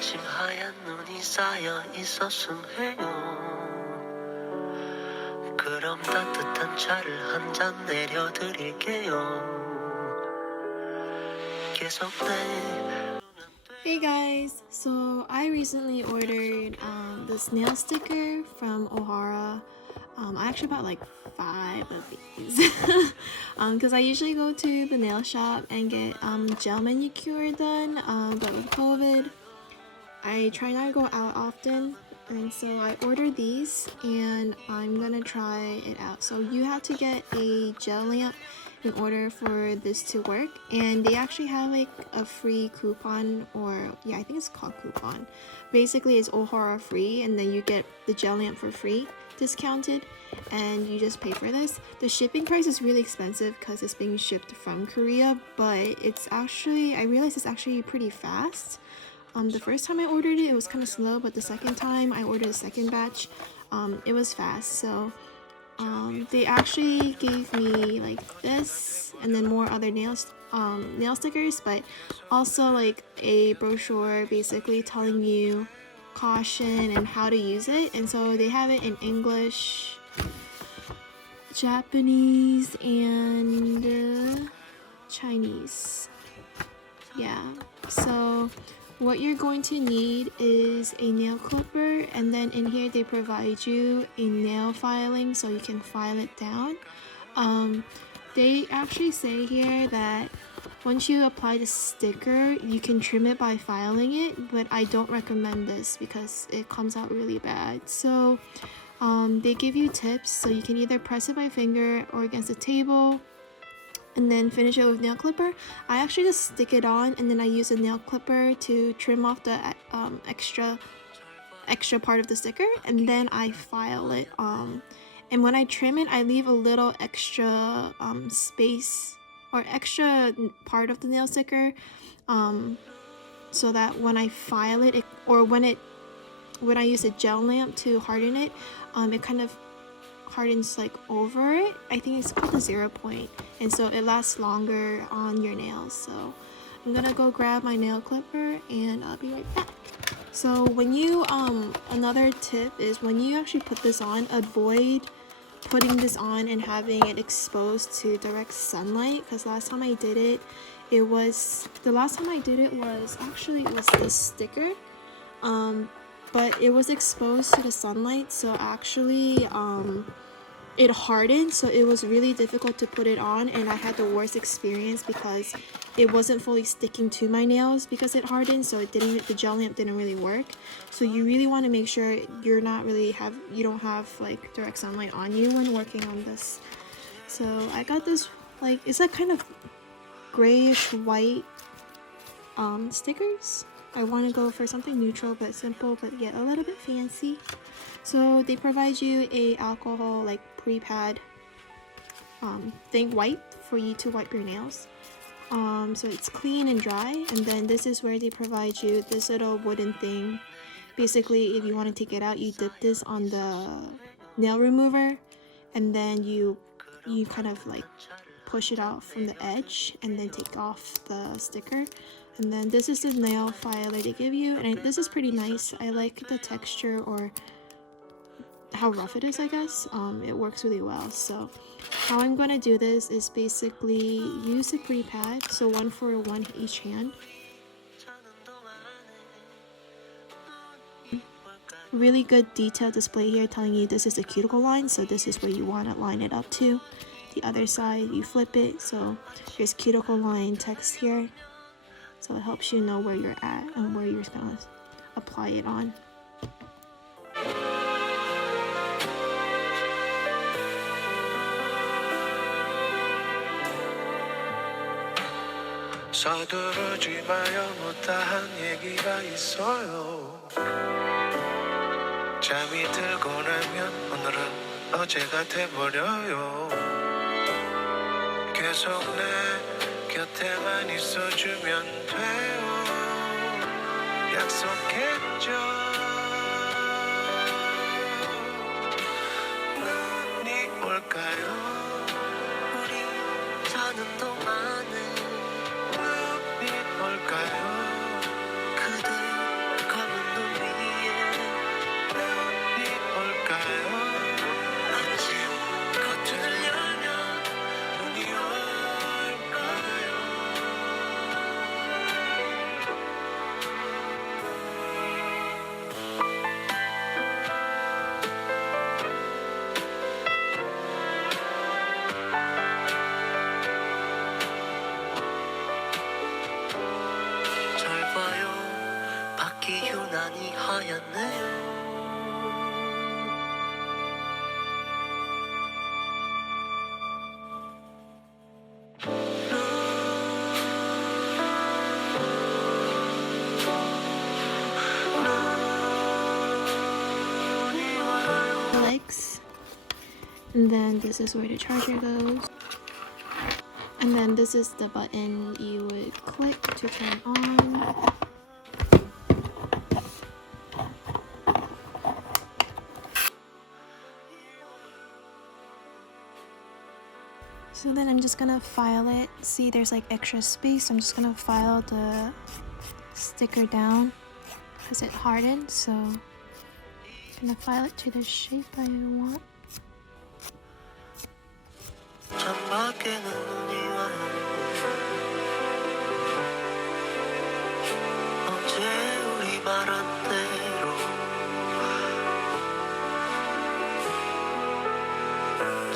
마침 하얀 눈이 쌓여 있었음 해요. 그럼 따뜻한 차를 한 잔 내려드릴게요. 계속 Hey guys, so I recently ordered this nail sticker from OHORA. I actually bought like 5 of these because I usually go to the nail shop and get gel manicure done, but with COVID I try not to go out often, and so I ordered these and I'm gonna try it out. So you have to get a gel lamp in order for this to work, and they actually have like a free coupon, or yeah, I think it's called coupon. Basically it's OHORA free, and then you get the gel lamp for free discounted, and you just pay for this. The shipping price is really expensive because it's being shipped from Korea, but it's actually, I realized it's actually pretty fast. The first time I ordered it, it was kind of slow, but the second time I ordered the second batch, it was fast. So they actually gave me like this and then more other nail stickers, but also like a brochure basically telling you caution and how to use it. And so they have it in English, Japanese, and Chinese. Yeah, so what you're going to need is a nail clipper, and then in here they provide you a nail filing so you can file it down. They actually say here that once you apply the sticker, you can trim it by filing it, but I don't recommend this because it comes out really bad. So they give you tips, so you can either press it by finger or against the table and then finish it with nail clipper. I actually just stick it on, and then I use a nail clipper to trim off the extra part of the sticker, and then I file it. And when I trim it, I leave a little extra space or extra part of the nail sticker, so that when I file it, or when I use a gel lamp to harden it, it kind of hardens like over it. I think it's called the 0 point, and so it lasts longer on your nails. So I'm gonna go grab my nail clipper and I'll be right back. So when you another tip is when you actually put this on, avoid putting this on and having it exposed to direct sunlight, because last time I did it, was this sticker, but it was exposed to the sunlight, so actually it hardened, so it was really difficult to put it on, and I had the worst experience because it wasn't fully sticking to my nails because it hardened, so the gel lamp didn't really work. So you really want to make sure you don't have like direct sunlight on you when working on this. So I got this, like, it's like kind of grayish white stickers. I want to go for something neutral but simple, but yet a little bit fancy. So they provide you a alcohol like pre-pad thing, wipe for you to wipe your nails. So it's clean and dry, and then this is where they provide you this little wooden thing. Basically, if you want to take it out, you dip this on the nail remover, and then you kind of like push it out from the edge and then take off the sticker. And then this is the nail filer they give you, and this is pretty nice. I like the texture, or how rough it is, I guess. It works really well. So how I'm gonna do this is basically use a pre-pad, so one for one each hand. Really good detailed display here telling you this is the cuticle line, so this is where you want to line it up to. The other side, you flip it, so there's cuticle line text here, so it helps you know where you're at and where you're gonna apply it on. 서두르지 마요, 못다한 얘기가 있어요. 잠이 들고 나면 오늘은 어제가 돼버려요. 계속 내 곁에만 있어주면 돼요. 약속했죠. 눈이 올까요? 우리 사는 동안에 눈이 올까요? 그대 And then this is where the charger goes. And then this is the button you would click to turn on. So then I'm just gonna file it. See, there's like extra space. I'm just gonna file the sticker down because it hardened. So I'm gonna file it to the shape I want.